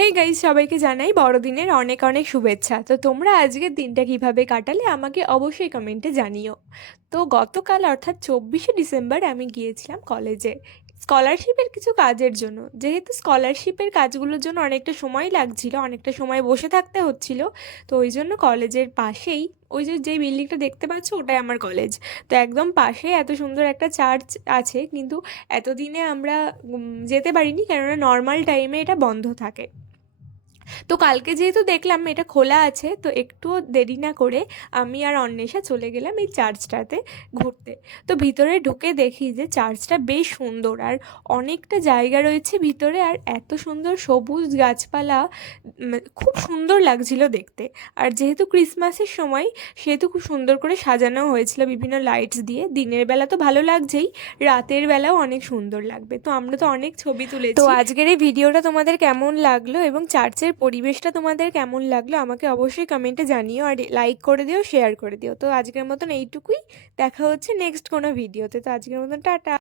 Hey guys, সবাইকে জানাই বড়দিনের অনেক অনেক শুভেচ্ছা। তো তোমরা আজকের দিনটা কিভাবে কাটালে আমাকে অবশ্যই কমেন্টে জানিও। তো গতকাল অর্থাৎ 24শে ডিসেম্বর আমি গিয়েছিলাম কলেজে স্কলারশিপের কিছু কাজের জন্য। যেহেতু স্কলারশিপের কাজগুলোর জন্য অনেকটা সময় লাগছিল, অনেকটা সময় বসে থাকতে হচ্ছিল, তো ওই জন্য কলেজের পাশেই ওই যে যেই বিল্ডিংটা দেখতে পাচ্ছ ওটাই আমার কলেজ। তো একদম পাশে এত সুন্দর একটা চার্চ আছে, কিন্তু এতদিনে আমরা যেতে পারিনি কেননা নর্মাল টাইমে এটা বন্ধ থাকে। তো কালকে যেহেতু দেখলাম এটা খোলা আছে, তো একটুও দেরি না করে আমি আর অন্বেষা চলে গেলাম এই চার্চটাতে ঘুরতে। তো ভিতরে ঢুকে দেখি যে চার্চটা বেশ সুন্দর, আর অনেকটা জায়গা রয়েছে ভিতরে, আর এত সুন্দর সবুজ গাছপালা, খুব সুন্দর লাগছিল দেখতে। আর যেহেতু ক্রিসমাসের সময়, সেহেতু খুব সুন্দর করে সাজানো হয়েছিল বিভিন্ন লাইটস দিয়ে। দিনের বেলা তো ভালো লাগছেই, রাতের বেলাও অনেক সুন্দর লাগবে। তো আমরা তো অনেক ছবি তুলেছি। তো আজকের এই ভিডিওটা তোমাদের কেমন লাগলো এবং চার্চের পরিবেশটা তোমাদের কেমন লাগলো আমাকে অবশ্যই কমেন্টে জানিও, আর লাইক করে দিও, শেয়ার করে দিও। তো আজকের মতন এইটুকুই, দেখা হচ্ছে নেক্সট কোনো ভিডিওতে। তো আজকের মতন টাটা।